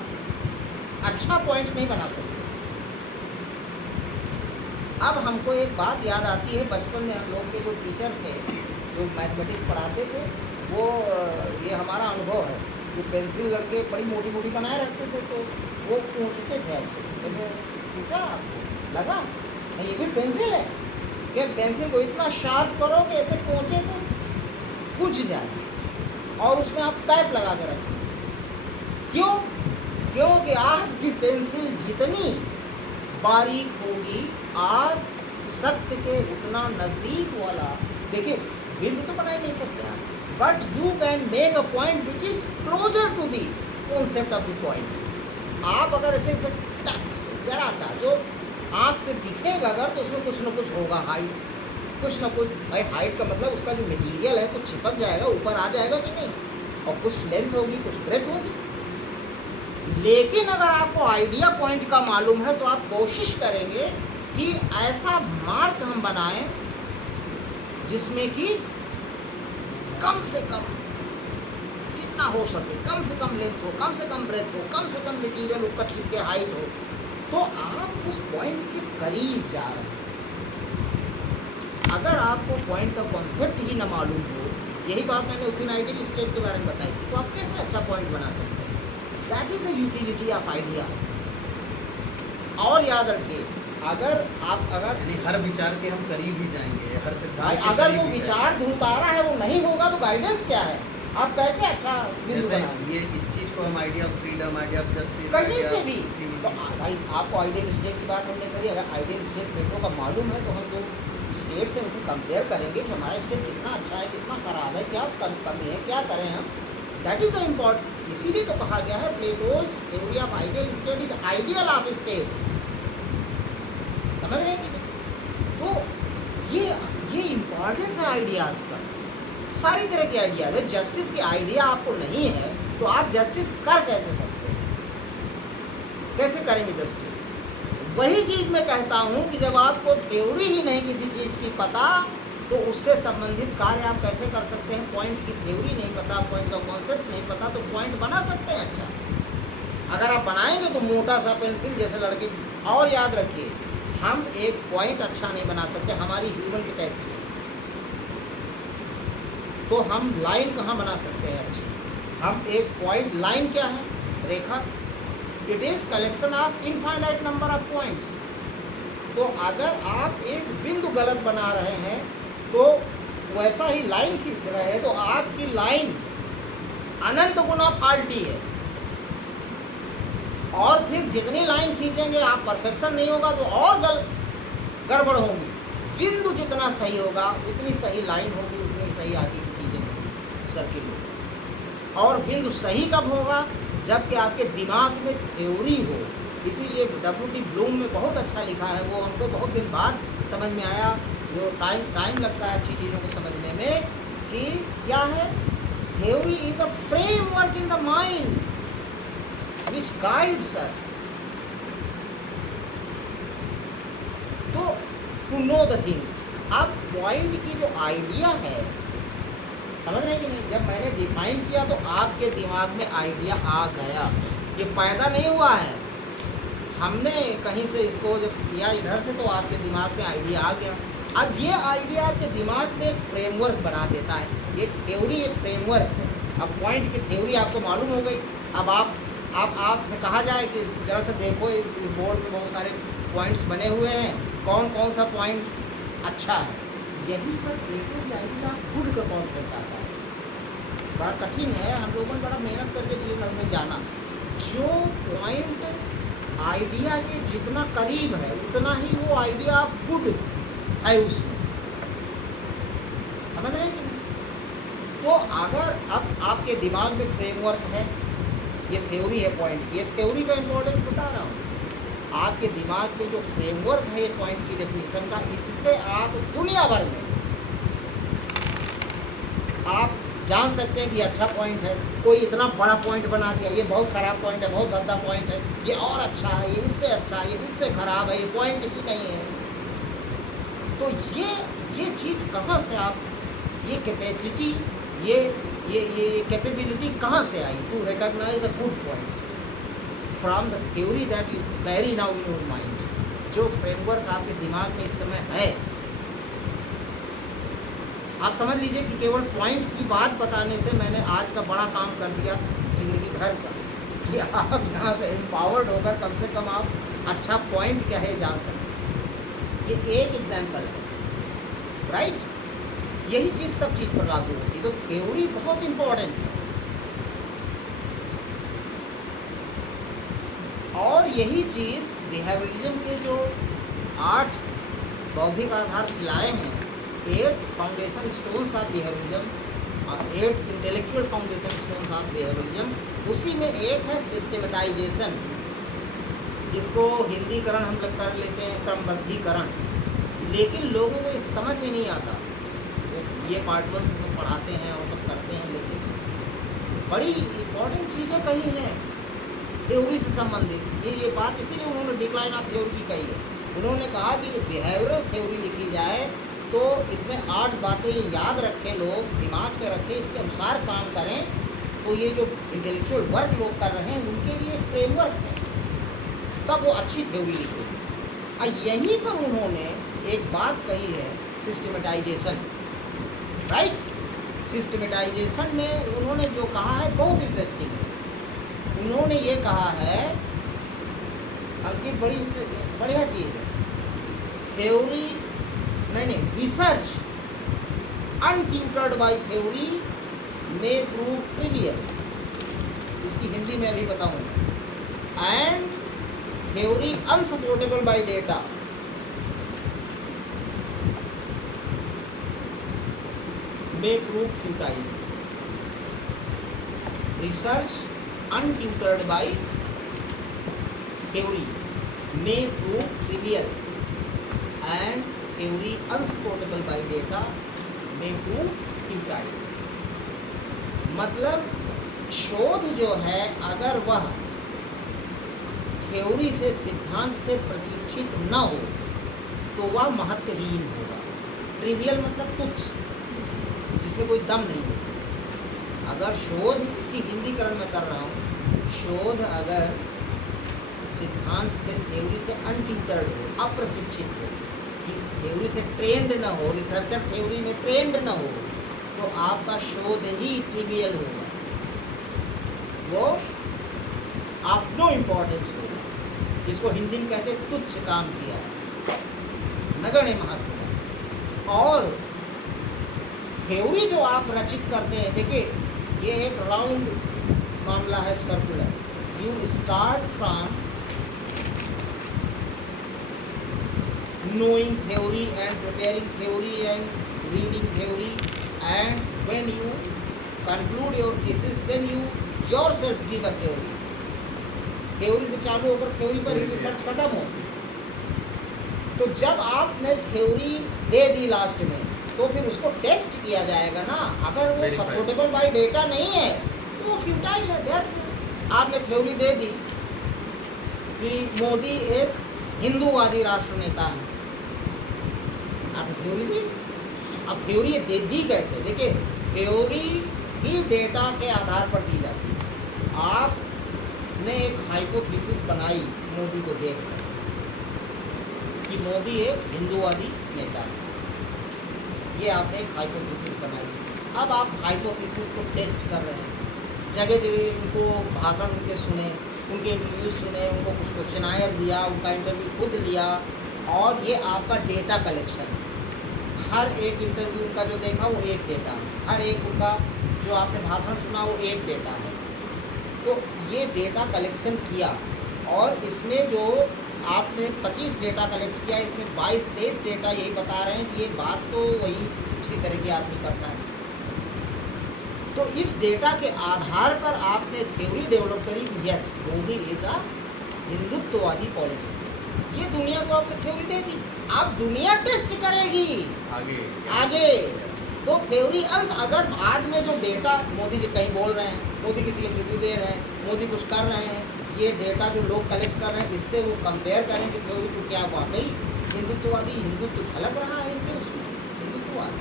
अच्छा पॉइंट नहीं बना सकते। अब हमको एक बात याद आती है, बचपन में हम लोग के जो टीचर थे, जो मैथमेटिक्स पढ़ाते थे, वो ये हमारा अनुभव है, जो पेंसिल लड़के बड़ी मोटी मोटी बनाए रखते थे, तो वो पूछते थे ऐसे, जैसे पूछा आपको लगा ये भी पेंसिल है क्या? पेंसिल को इतना शार्प करो कि ऐसे पहुँचे तो पूछ जाए, और उसमें आप कैप लगा के रखें। क्यों? क्योंकि आपकी पेंसिल जितनी बारीक होगी, आप सत्य के उतना नज़दीक वाला, देखिए बिंदु तो बना ही नहीं सकते आप, but you can make a point which is closer to the concept of the point. आप अगर ऐसे टक से जरा सा जो आँख से दिखेगा अगर, तो उसमें कुछ न कुछ होगा, हाइट, कुछ ना कुछ। भाई हाइट का मतलब उसका जो मटेरियल है कुछ चिपक जाएगा, ऊपर आ जाएगा कि नहीं, और कुछ लेंथ होगी, कुछ ब्रेथ होगी। लेकिन अगर आपको आइडिया पॉइंट का मालूम है, तो आप कोशिश करेंगे कि ऐसा मार्क हम बनाएं जिसमें कि कम से कम जितना हो सके, कम से कम लेंथ हो, कम से कम ब्रेथ हो, कम से कम मटेरियल ऊपर छिपके हाइट हो, तो आप उस पॉइंट के करीब जा रहे हैं। अगर आपको पॉइंट का कॉन्सेप्ट ही न मालूम हो, यही बात मैंने उसी आइडियल स्टेट के बारे में बताई थी, तो आप कैसे अच्छा पॉइंट बना सकते हैं? That is the utility of ideas. और याद रखिए, अगर हर विचार के हम करीब ही जाएंगे, हर सिद्धांत अगर वो विचार ध्रुतारा है, वो नहीं होगा, तो गाइडेंस क्या है? आप कैसे अच्छा बिंदु बनाएंगे? ये इस चीज़ को हम idea of freedom, idea of justice, कहीं से भी, तो भाई आपको आइडियल स्टेट की बात हमने करी, अगर आइडियल स्टेट पेपरों का मालूम है, तो हम जो स्टेट से उसे कंपेयर करेंगे कि हमारा स्टेट कितना अच्छा है, कितना खराब है, क्या कमी है, क्या करें हम। That is the important. इसीलिए तो कहा गया है plateaus theory of ideal state is ideal of states. समझ रहे हैं कि? तो ये इम्पॉर्टेंस है आइडियाज़ का। सारी तरह के आइडियाज है। जस्टिस की आइडिया आपको नहीं है, तो आप जस्टिस कर कैसे सकते हैं? कैसे करेंगे जस्टिस? वही चीज़ मैं कहता हूँ कि जब आपको थ्योरी ही नहीं किसी चीज़ की पता, तो उससे संबंधित कार्य आप कैसे कर सकते हैं? पॉइंट की थ्योरी नहीं पता, पॉइंट का कॉन्सेप्ट नहीं पता, तो पॉइंट बना सकते हैं अच्छा? अगर आप बनाएंगे तो मोटा सा पेंसिल जैसे लड़के। और याद रखिए, हम एक पॉइंट अच्छा नहीं बना सकते, हमारी ह्यूमन कैपेसिटी। तो हम लाइन कहाँ बना सकते हैं अच्छी? हम एक पॉइंट, लाइन क्या है? रेखा। It is collection of infinite number of points. तो अगर आप एक बिंदु गलत बना रहे हैं, तो वैसा ही लाइन खींच रहे हैं, तो आपकी लाइन अनंत गुना फाल्टी है। और फिर जितनी लाइन खींचेंगे आप, परफेक्शन नहीं होगा तो और गड़बड़ होगी। बिंदु जितना सही होगा उतनी सही लाइन होगी, उतनी सही आगे की चीज़ें होंगी, सर्किल होगी। और बिंदु सही कब होगा? जबकि आपके दिमाग में थ्योरी हो। इसीलिए W.T. ब्लूम में बहुत अच्छा लिखा है, वो हमको बहुत दिन बाद समझ में आया। जो टाइम लगता है अच्छी चीज़ों को समझने में, कि क्या है? Theory is a framework in the mind which guides us to know the things। अब पॉइंट की जो आइडिया है, समझ रहे हैं कि नहीं? जब मैंने डिफाइन किया तो आपके दिमाग में आइडिया आ गया, ये पैदा नहीं हुआ है। हमने कहीं से इसको जब किया इधर से, तो आपके दिमाग में आइडिया आ गया। अब ये आइडिया आपके दिमाग में एक फ्रेमवर्क बना देता है। ये थ्योरी, ये फ्रेमवर्क है। अब पॉइंट की थ्योरी आपको मालूम हो गई। अब आपसे कहा जाए कि ज़रा से देखो, इस बोर्ड में बहुत सारे पॉइंट्स बने हुए हैं, कौन कौन सा पॉइंट अच्छा है। यही पर प्लेटो की आइडिया ऑफ गुड का कॉन्सेप्ट आता है। बड़ा कठिन है, हम लोगों ने बड़ा मेहनत करके जीवन में जाना। जो पॉइंट आइडिया के जितना करीब है उतना ही वो आइडिया ऑफ गुड है उसमें। समझ रहे हैं कि नहीं? तो अगर अब आपके दिमाग में फ्रेमवर्क है, ये थ्योरी है पॉइंट, ये थ्योरी का इम्पोर्टेंस बता रहा हूँ। आपके दिमाग में जो फ्रेमवर्क है ये पॉइंट की डेफिनेशन का, इससे आप दुनिया भर में आप जान सकते हैं कि अच्छा पॉइंट है। कोई इतना बड़ा पॉइंट बना दिया, ये बहुत ख़राब पॉइंट है, बहुत भद्दा पॉइंट है, ये और अच्छा है, ये इससे अच्छा है, ये इससे ख़राब है, ये पॉइंट ही नहीं है। तो ये चीज़ कहाँ से आप, ये कैपेसिटी, ये कैपेबिलिटी कहाँ से आई to recognise a good point from the theory that you carry now in your mind. जो फ्रेमवर्क आपके दिमाग में इस समय है, आप समझ लीजिए कि केवल पॉइंट की बात बताने से मैंने आज का बड़ा काम कर दिया ज़िंदगी भर का, कि आप यहाँ से एम्पावर्ड होकर कम से कम आप अच्छा पॉइंट क्या है जान सकते। ये एक एग्जाम्पल है, राइट। यही चीज़ सब चीज़ पर लागू होती है। तो थ्योरी बहुत इम्पोर्टेंट है, और यही चीज़ बिहेवियरिज्म के जो 8 बौद्धिक आधारशिलाएँ हैं, 8 फाउंडेशन स्टोन्स ऑफ बिहेवियरिज्म और 8 intellectual foundation stones of behaviourism, उसी में एक है सिस्टमेटाइजेशन, जिसको हिंदीकरण हम लोग कर लेते हैं क्रमबद्धीकरण। लेकिन लोगों को इस समझ में नहीं आता, वो ये पार्ट 1 से सब पढ़ाते हैं और सब करते हैं, लेकिन बड़ी इम्पोर्टेंट चीज़ें कही हैं थ्योरी से संबंधित। ये बात इसीलिए उन्होंने डिक्लाइन ऑफ थ्योरी की कही है। उन्होंने कहा कि बिहेवियरल थ्योरी लिखी जाए तो इसमें 8 बातें याद रखें, लोग दिमाग में रखें, इसके अनुसार काम करें। तो ये जो इंटेलेक्चुअल वर्क लोग कर रहे हैं उनके लिए फ्रेमवर्क है, तब वो अच्छी थ्योरी लिखे। और यहीं पर उन्होंने एक बात कही है, सिस्टमेटाइजेशन, राइट। सिस्टमेटाइजेशन में उन्होंने जो कहा है बहुत इंटरेस्टिंग है। उन्होंने ये कहा है, अंकित बड़ी बढ़िया चीज़ है, थ्योरी नहीं, रिसर्च अनट्यूटर्ड बाय थ्योरी में प्रूव ट्रिवियल, इसकी हिंदी में अभी बताऊंगा। एंड थ्योरी अनसपोर्टेबल बाय डेटा में prove futile. Research untutored by theory may prove trivial and theory unsupportable by data may prove futile। मतलब शोध जो है अगर वह थ्योरी से, सिद्धांत से प्रशिक्षित न हो तो वह महत्वहीन होगा। ट्रिवियल मतलब तुच्छ, जिसमें कोई दम नहीं होगा। अगर शोध, इसकी हिंदीकरण में कर रहा हूँ, शोध अगर सिद्धांत से, थ्योरी से अनट्यूटर्ड हो, अप्रशिक्षित हो, थ्योरी से ट्रेंड न हो, रिसर्चर थ्योरी में ट्रेंड न हो, तो आपका शोध ही ट्रिवियल होगा, वो ऑफ नो इम्पोर्टेंस होगा, जिसको हिंदी में कहते हैं तुच्छ काम किया है, नगण्य महत्व का। और थ्योरी जो आप रचित करते हैं, देखिए ये एक राउंड मामला है, circular. You start from knowing theory and preparing theory and reading theory, and when you conclude your thesis then you yourself give a theory। Theory से चालू होकर थ्योरी पर ही रिसर्च खत्म हो। तो जब आपने थ्योरी दे दी लास्ट में, तो फिर उसको टेस्ट किया जाएगा ना। अगर वो सपोर्टेबल बाय डेटा नहीं है तो वो फ्यूटाइल है, व्यर्थ है। आपने थ्योरी दे दी कि मोदी एक हिंदूवादी राष्ट्र नेता है, आपने थ्योरी दी। अब थ्योरी दे दी कैसे? देखिए, थ्योरी ही डेटा के आधार पर दी जाती है। आपने एक हाइपोथेसिस बनाई मोदी को देखकर कि मोदी एक हिंदूवादी नेता है, ये आपने एक हाइपोथेसिस बनाई। अब आप हाइपोथेसिस को टेस्ट कर रहे हैं, जगह जगह उनको भाषण उनके सुने, उनके इंटरव्यूज सुने, उनको कुछ क्वेश्चनायर दिया, उनका इंटरव्यू खुद लिया, और ये आपका डेटा कलेक्शन है। हर एक इंटरव्यू उनका जो देखा वो एक डेटा है, हर एक उनका जो आपने भाषण सुना वो एक डेटा है। तो ये डेटा कलेक्शन किया और इसमें जो आपने 25 डेटा कलेक्ट किया, इसमें 22-23 डेटा यही बता रहे हैं कि ये बात तो वही उसी तरह के आदमी करता है। तो इस डेटा के आधार पर आपने थ्योरी डेवलप करी कि यस, मोदी इज अ हिंदुत्ववादी पॉलिटिशियन। ये दुनिया को आपने थ्योरी दे दी, अब दुनिया टेस्ट करेगी आगे। तो थ्योरी अंश, अगर बाद में जो डेटा मोदी जी कहीं बोल रहे हैं, मोदी किसी को इंटरव्यू दे रहे हैं, मोदी कुछ कर रहे हैं, ये डेटा जो लोग कलेक्ट कर रहे हैं, इससे वो कंपेयर करें कि थ्योरी को क्या वाकई हिंदुत्ववादी हिंदुत्व झलक रहा है इनके उसमें हिंदुत्ववाद,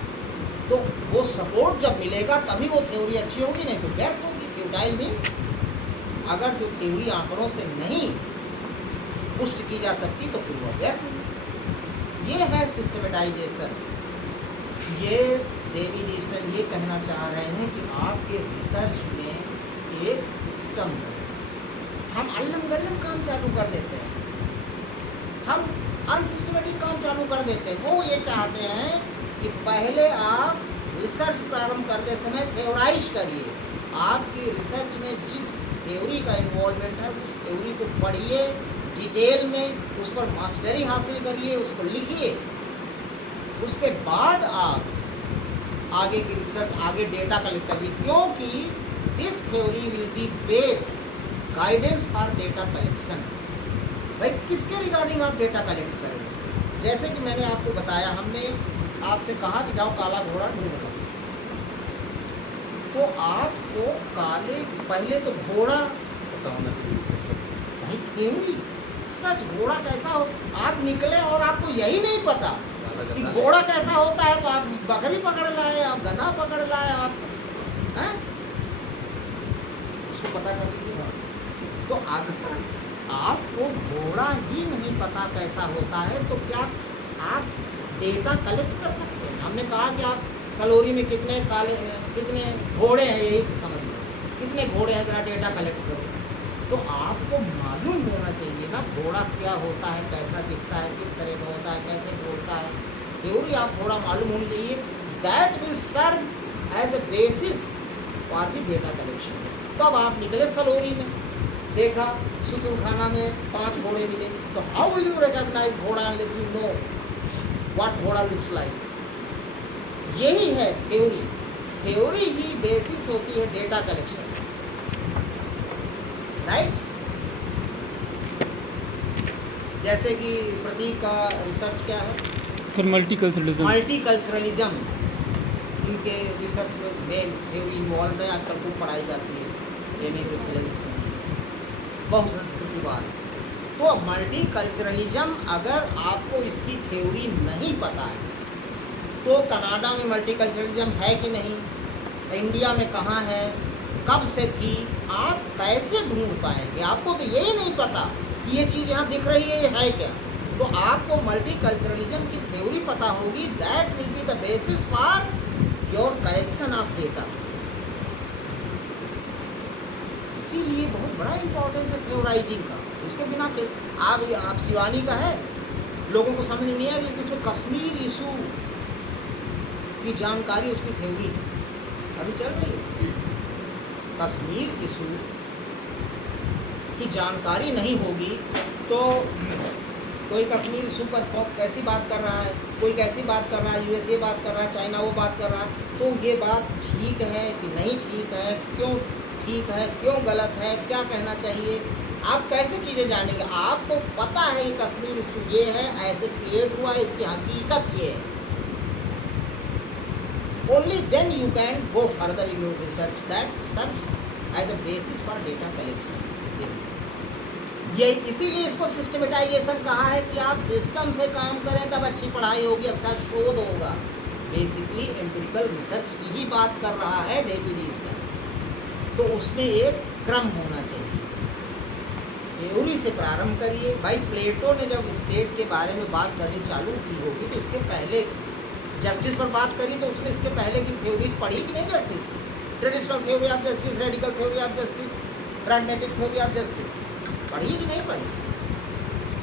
तो वो सपोर्ट जब मिलेगा तभी वो थ्योरी अच्छी होगी, नहीं तो व्यर्थ होगी। फ्यूटाइल मीन्स अगर जो थ्योरी आंकड़ों से नहीं पुष्ट की जा सकती तो फिर वो व्यर्थ है। ये है सिस्टमेटाइजेशन। ये डेविड ईस्टन ये कहना चाह रहे हैं कि आपके रिसर्च में एक सिस्टम है। हम अल्लम गल्लम काम चालू कर देते हैं, हम अनसिस्टमेटिक काम चालू कर देते हैं। वो ये चाहते हैं कि पहले आप रिसर्च प्रारंभ करते समय थ्योराइज करिए। आपकी रिसर्च में जिस थ्योरी का इन्वॉल्वमेंट है उस थ्योरी को पढ़िए डिटेल में, उस पर मास्टरी हासिल करिए, उसको लिखिए। उसके बाद आप आगे की रिसर्च, आगे डेटा कलेक्ट करिए, क्योंकि this theory will be base guidance for data collection. भाई किसके रिगार्डिंग आप डेटा कलेक्ट करेंगे? जैसे कि मैंने आपको बताया, हमने आपसे कहा कि जाओ काला घोड़ा ढूंढ लो, तो आपको काले पहले तो घोड़ा पता होना चाहिए। भाई थ्योरी सच घोड़ा कैसा हो, आप निकले और आपको यही नहीं पता कि घोड़ा कैसा होता है, तो आप बकरी पकड़ लाए, आप गधा पकड़ लाए, आप हैं उसको पता कर लीजिए। तो अगर आपको घोड़ा ही नहीं पता कैसा होता है तो क्या आप डेटा कलेक्ट कर सकते हैं? हमने कहा कि आप सलोरी में कितने घोड़े हैं, यही समझ लो कितने घोड़े हैं, जरा डेटा कलेक्ट करो। तो आपको मालूम होना चाहिए ना घोड़ा क्या होता है, कैसा दिखता है, किस तरह का होता है, कैसे बोलता है। थ्योरी आप थोड़ा मालूम होनी चाहिए। That will serve as a basis for the data collection. तब आप निकले सलोरी में, देखा सुतुरखाना में 5 घोड़े मिले, तो हाउ विल यू रिकॉग्नाइज घोड़ा अनलेस यू नो व्हाट घोड़ा लुक्स लाइक। यही है थ्योरी। थ्योरी ही बेसिस होती है डेटा कलेक्शन, राइट। जैसे कि प्रतीक का रिसर्च क्या है सर? मल्टीकल्चरलिज्म। मल्टीकल्चरलिज्म इनके रिसर्च में मेन थ्योरी इन्वॉल्व है, आजकल खूब पढ़ाई जाती है एमए के सिलेबस में, बहुसंस्कृतिवाद। तो मल्टीकल्चरलिज्म अगर आपको इसकी थ्योरी नहीं पता है तो कनाडा में मल्टीकल्चरलिज्म है कि नहीं, इंडिया में कहाँ है, कब से थी, आप कैसे ढूंढ पाएंगे? आपको तो यही नहीं पता कि ये चीज़ यहाँ दिख रही है, ये है क्या। तो आपको मल्टीकल्चरलिज्म की थ्योरी पता होगी। That will be the basis for your collection of data. इसीलिए बहुत बड़ा इंपॉर्टेंस है थ्योराइजिंग का। इसके बिना फिर आप शिवानी का है, लोगों को समझ नहीं आएगी, लेकिन उसमें कश्मीर इशू की जानकारी उसकी थ्योरी अभी चल रही है। कश्मीर इशू की जानकारी नहीं होगी तो कोई कश्मीर इशू पर कैसी बात कर रहा है, कोई कैसी बात कर रहा है, यूएसए बात कर रहा है, चाइना वो बात कर रहा है, तो ये बात ठीक है कि नहीं ठीक है, क्यों ठीक है, क्यों गलत है, क्या कहना चाहिए, आप कैसे चीज़ें जानेंगे? आपको पता है कि कश्मीर इशू ये है, ऐसे क्रिएट हुआ है, इसकी हकीकत ये है। Only then you can go further in your research that serves as a basis for data collection. ये इसीलिए इसको सिस्टमेटाइजेशन कहा है कि आप सिस्टम से काम करें तब अच्छी पढ़ाई होगी, अच्छा शोध होगा। बेसिकली एम्पिरिकल रिसर्च की ही बात कर रहा है डेविड ईस्टन। तो उसमें एक क्रम होना चाहिए। थ्योरी से प्रारंभ करिए। भाई प्लेटो ने जब स्टेट के बारे में बात करनी चालू की होगी तो इसके पहले जस्टिस पर बात करी तो उसने इसके पहले की थ्योरी पढ़ी कि नहीं? जस्टिस की traditional theory of justice, radical theory of justice, pragmatic theory of justice पढ़ी कि नहीं पढ़ी?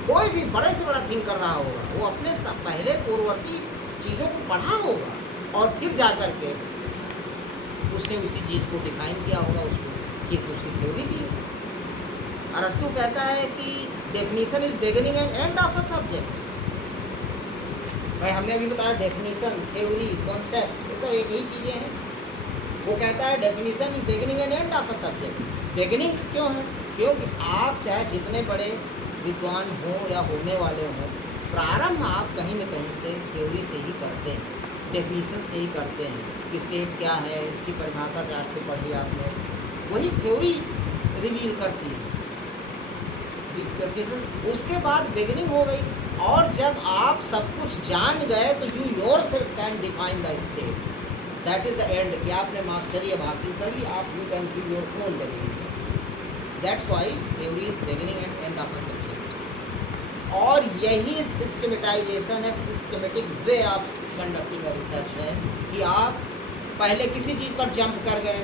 कोई भी बड़े से बड़ा थिंक कर रहा होगा वो अपने पहले पूर्ववर्ती चीज़ों को पढ़ा होगा और फिर जा कर के उसने उसी चीज़ को डिफाइन किया होगा, उसको ठीक से उसकी थ्योरी दी। अरस्तु कहता है कि definition is beginning and end of a subject. भाई हमने अभी बताया डेफिनेशन, थ्योरी, कॉन्सेप्ट, ये सब एक ही चीज़ें हैं। वो कहता है definition is beginning and end of a subject. Beginning क्यों है? क्योंकि आप चाहे जितने बड़े विद्वान हों या होने वाले हों, प्रारंभ आप कहीं न कहीं से थ्योरी से ही करते हैं, डेफिनेशन से ही करते हैं कि स्टेट क्या है, इसकी परिभाषा चार्ट से पढ़ी आपने, वही थ्योरी रिवील करती है डेफिनेशन। उसके बाद बिगिनिंग हो गई, और जब आप सब कुछ जान गए तो you yourself can define the state, that is the end, कि आपने मास्टरी अब हासिल कर ली, आप you can give your own definition. That's why theory is beginning and end of a subject. और यही सिस्टमेटाइजेशन है, systematic way of conducting a research है कि आप पहले किसी चीज़ पर जंप कर गए।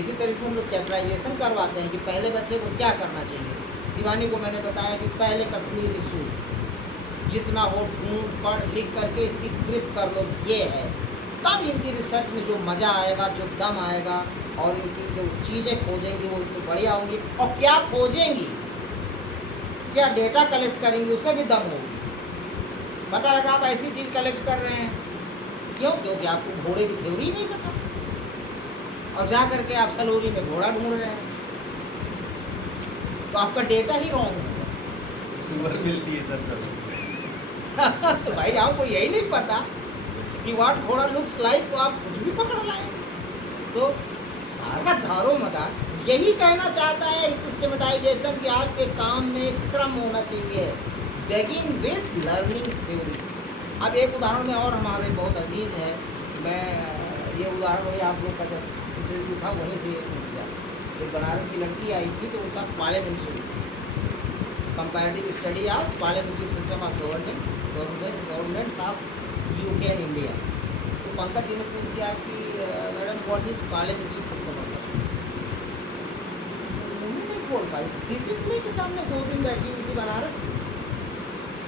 इसी तरह से हम लोग चैप्टराइजेशन करवाते हैं कि पहले बच्चे को क्या करना चाहिए। शिवानी को मैंने बताया कि पहले कश्मीर इशू जितना हो ढूंढ पढ़ लिख करके इसकी ग्रिप कर लो, ये है, तब इनकी रिसर्च में जो मज़ा आएगा, जो दम आएगा, और इनकी जो चीज़ें खोजेंगी वो इतनी बढ़िया होंगी। और क्या खोजेंगी, क्या डेटा कलेक्ट करेंगी, उसमें भी दम होगी। पता लगा आप ऐसी चीज़ कलेक्ट कर रहे हैं, क्यों? क्योंकि आपको घोड़े की थ्योरी नहीं पता, और जा करके आप सलोरी में घोड़ा ढूंढ रहे हैं, तो आपका डेटा ही रॉन्ग होगा। सुअर मिलती है सर सब। भाई आपको यही नहीं पता कि व्हाट घोड़ा लुक्स लाइक, तो आप कुछ भी पकड़ लाए। तो सारा धारो मदार यही कहना चाहता है सिस्टमेटाइजेशन कि आपके काम में क्रम होना चाहिए। Begin with learning theory. अब एक उदाहरण में और हमारे बहुत अजीज है, मैं ये उदाहरण वही आप लोग का जब इंटरव्यू था वहीं से मिल गया। एक बनारस की लड़की आई थी, तो उनका parliamentary comparative study of parliamentary system of governments of UK and India. तो पंकज जी ने पूछ दिया कि madam what is parliamentary system of government. नहीं बोल पाई, थीसिस लेके सामने 2 दिन बैठी हुई थी बनारस की।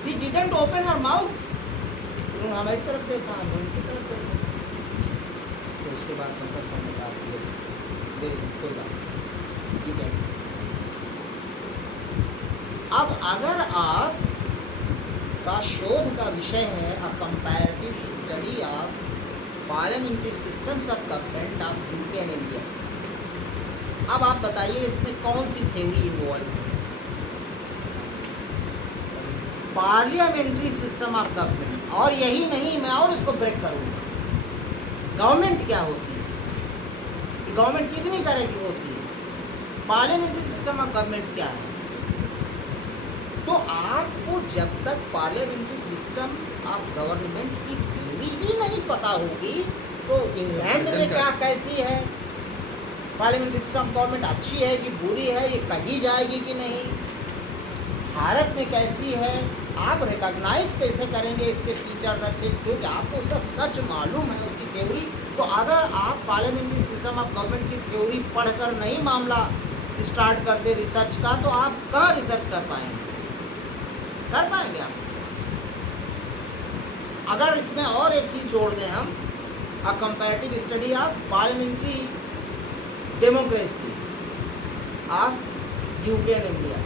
She didn't open her mouth. उन्होंने हमारी तरफ देखा, हम उनकी तरफ देखा। तो उसके बाद पंकज सर ने कहा कि यस वेरी गुड, कोई बात नहीं, ठीक है। अब अगर आप का शोध का विषय है अ comparative study of parliamentary systems of government of UK and India, अब आप बताइए इसमें कौन सी थ्योरी इन्वॉल्व है? Parliamentary system of government. और यही नहीं, मैं और इसको ब्रेक करूँगा। गवर्नमेंट क्या होती है, गवर्नमेंट कितनी तरह की होती है, पार्लियामेंट्री सिस्टम ऑफ गवर्नमेंट क्या है। तो आपको जब तक पार्लियामेंट्री सिस्टम ऑफ गवर्नमेंट की थ्योरी ही नहीं पता होगी, तो इंग्लैंड में क्या कैसी है, पार्लियामेंट्री सिस्टम ऑफ गवर्नमेंट अच्छी है कि बुरी है, ये कही जाएगी कि नहीं, भारत में कैसी है, आप रिकॉग्नाइज कैसे करेंगे इसके फीचर अच्छे, क्योंकि आपको उसका सच मालूम है, उसकी थ्योरी। तो अगर आप पार्लियामेंट्री सिस्टम ऑफ गवर्नमेंट की थ्योरी पढ़कर नहीं मामला स्टार्ट करते रिसर्च का, तो आप कहाँ रिसर्च कर पाएंगे आप? अगर इसमें और एक चीज़ जोड़ दें हम, अ comparative study of parliamentary democracy of UK and India,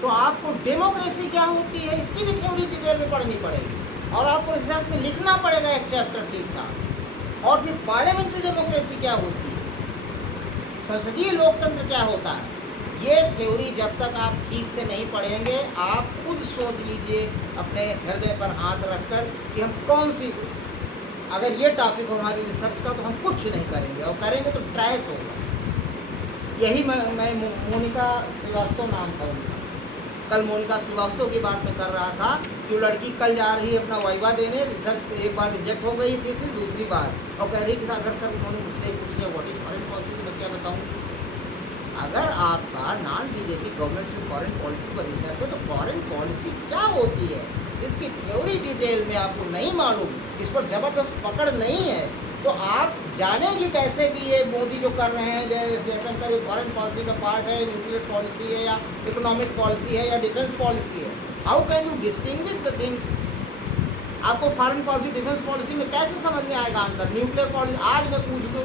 तो आपको डेमोक्रेसी क्या होती है इसकी भी थ्योरी डिटेल में पढ़नी पड़ेगी, और आपको रिसर्च में लिखना पड़ेगा एक चैप्टर ठीक ठाक। और फिर पार्लियामेंट्री डेमोक्रेसी क्या होती है, संसदीय लोकतंत्र क्या होता है, ये थ्योरी जब तक आप ठीक से नहीं पढ़ेंगे, आप खुद सोच लीजिए अपने हृदय पर हाथ रखकर कि हम कौन सी, अगर ये टॉपिक हो हमारी रिसर्च का, तो हम कुछ नहीं करेंगे, और करेंगे तो ट्रैश होगा। यही मैं मोनिका श्रीवास्तव नाम था उनका, कल मोनिका श्रीवास्तव की बात मैं कर रहा था कि वो लड़की कल जा रही है अपना वाइवा देने, रिसर्च एक बार रिजेक्ट हो गई थी, सिर्फ दूसरी बार, और कह रही कि अगर सर उन्होंने मुझसे पूछ लिया व्हाट इज फॉरेन पॉलिसी, तो मैं क्या बताऊँ। अगर आपका नॉन बीजेपी गवर्नमेंट से फॉरेन पॉलिसी पर रिसर्च है, तो फॉरेन पॉलिसी क्या होती है इसकी थ्योरी डिटेल में आपको नहीं मालूम, इस पर ज़बरदस्त पकड़ नहीं है, तो आप जानेंगे कैसे कि ये मोदी जो कर रहे हैं, जयशंकर, ये फॉरेन पॉलिसी का पार्ट है, न्यूक्लियर पॉलिसी है, या इकोनॉमिक पॉलिसी है, या डिफेंस पॉलिसी है। How can you distinguish the things आपको फॉरेन पॉलिसी, डिफेंस पॉलिसी में कैसे समझ में आएगा अंदर? न्यूक्लियर पॉलिसी आज मैं पूछ दूँ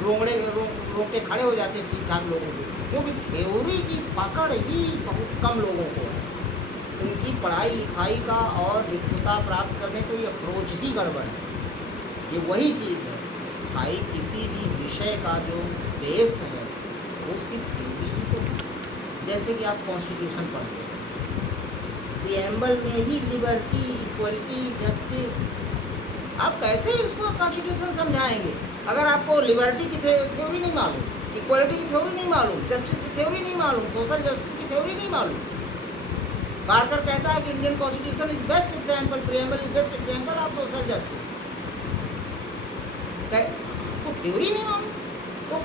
रोंगटे खड़े हो जाते हैं ठीक ठाक लोगों के, क्योंकि थ्योरी की पकड़ ही बहुत कम लोगों को है। उनकी पढ़ाई लिखाई का और विद्वता प्राप्त करने का ये अप्रोच ही गड़बड़ है। ये वही चीज़ है भाई, किसी भी विषय का जो बेस है वो उसकी थ्योरी ही तो है। जैसे कि आप कॉन्स्टिट्यूशन पढ़ते हैं, प्रिएम्बल में ही लिबर्टी, इक्वलिटी, जस्टिस, आप कैसे उसको कॉन्स्टिट्यूशन समझाएंगे अगर आपको लिबर्टी की थ्योरी नहीं मालूम, इक्वलिटी की थ्योरी नहीं मालूम, जस्टिस की थ्योरी नहीं मालूम, सोशल जस्टिस की थ्योरी नहीं मालूम? पार्कर कहता है कि Indian constitution is best example, preamble is best example of social justice. आपको थ्योरी नहीं मालूम तो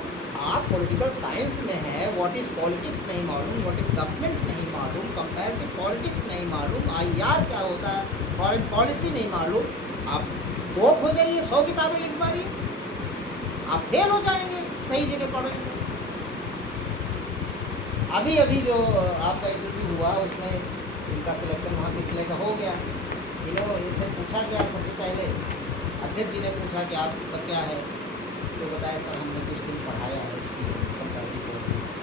आप पॉलिटिकल साइंस में है, व्हाट इज पॉलिटिक्स नहीं मालूम, व्हाट इज गवर्नमेंट नहीं मालूम, कंपैरेटिव पॉलिटिक्स नहीं मालूम, आईआर क्या होता है, फॉरेन पॉलिसी नहीं मालूम, आप टॉप हो जाइए, 100 किताबें लिख मारिए, आप फेल हो जाएंगे सही जगह पढ़ेंगे। अभी अभी जो आपका इंटरव्यू हुआ उसमें इनका सिलेक्शन वहाँ किस लेकर हो गया, इनसे पूछा गया सबसे पहले, अध्यक्ष जी ने पूछा कि आपका क्या है, तो बताया सर हमने कुछ दिन पढ़ाया है इसकी कंपैरेटिव पॉलिटिक्स।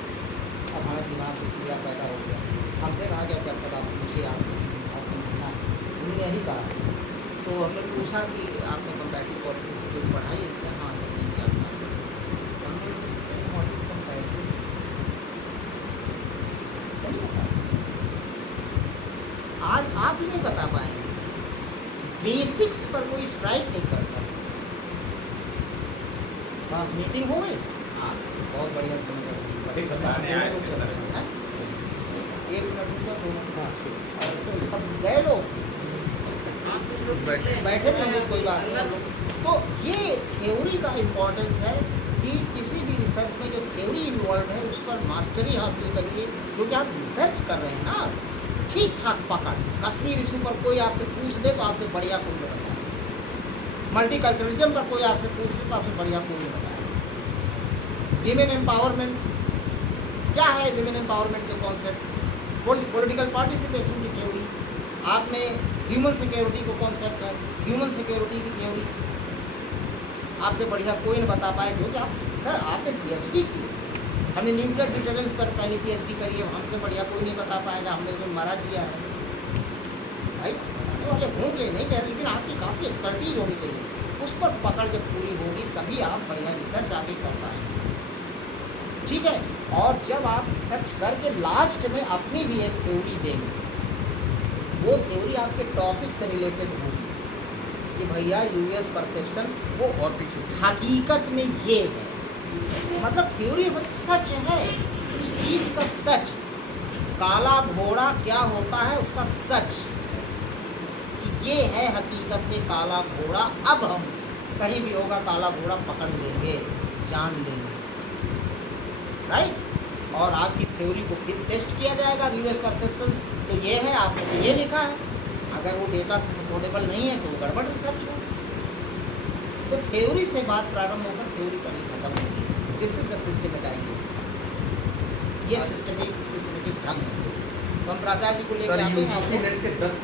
अब हमारे दिमाग से कीड़ा पैदा हो गया, हमसे कहा गया क्या सर आप पूछिए, आपने भाग समझना, उन्होंने यही कहा। तो हमने पूछा कि आपने कंपैरेटिव पॉलिटिक्स से कुछ पढ़ाई है क्या? हाँ सर 3-4 साल। हमने उनसे पूछा व्हाट इज कंपैरिजन, नहीं बता, आज आप ही नहीं बता पाएंगे, बेसिक्स पर कोई स्ट्राइक नहीं करता। हाँ मीटिंग हो गई, हाँ बहुत बढ़िया समय कर एक मिनट रुको, 2 मिनट, हाँ और सब गए लोग, बैठे रहेंगे कोई बात नहीं। तो ये थ्योरी का इम्पोर्टेंस है कि किसी भी रिसर्च में जो थ्योरी इन्वॉल्व है उस पर मास्टरी हासिल करिए, क्योंकि आप रिसर्च कर रहे हैं ना, ठीक ठाक पकड़। कश्मीर इशू पर कोई आपसे पूछ दे तो आपसे बढ़िया कोई नहीं बताए, मल्टीकल्चरलिज्म पर कोई आपसे पूछ दे तो आपसे बढ़िया कोई नहीं बताए। विमेन एम्पावरमेंट क्या है, विमेन एम्पावरमेंट के कॉन्सेप्ट, पॉलिटिकल पार्टिसिपेशन की थ्योरी, आप में ह्यूमन सिक्योरिटी को कॉन्सेप्ट है, ह्यूमन सिक्योरिटी की थ्योरी आपसे बढ़िया कोई नहीं बता पाए, क्योंकि आप सर आपने पीएचडी की, हमने न्यूक्लियर डिटरेंस पर पहले पीएचडी करी है, हमसे बढ़िया कोई नहीं बता पाएगा, हमने जो मारा जिया है भाई, बताने वाले होंगे नहीं कह रहे, लेकिन आपकी काफ़ी एक्सपर्टीज होनी चाहिए, उस पर पकड़ जब पूरी होगी तभी आप बढ़िया रिसर्च आगे कर पाएंगे, ठीक है। और जब आप रिसर्च करके लास्ट में अपनी भी एक थ्योरी देंगे, वो थ्योरी आपके टॉपिक से रिलेटेड होगी कि भैया यूएस परसेप्शन वो और पीछे से हकीकत में ये है, मतलब थ्योरी बस सच है, उस चीज़ का सच, काला घोड़ा क्या होता है उसका सच, कि ये है हकीकत में काला घोड़ा, अब हम कहीं भी होगा काला घोड़ा पकड़ लेंगे, जान लेंगे, राइट। और आपकी थ्योरी को फिर टेस्ट किया जाएगा यूएस परसेप्शंस, तो ये है, आपने तो ये लिखा है, अगर वो डेटा से सपोर्टेबल नहीं है तो गड़बड़ रिसर्च हो। तो थ्योरी से बात प्रारंभ होकर थ्योरी पर ही खत्म होगी। दिस इज द सिस्टमेटाइजेशन, ये सिस्टमेटिक ढंग है। तो हम प्राचार्य जी को लेकर आते हैं। सर, यूजीसी नेट के 10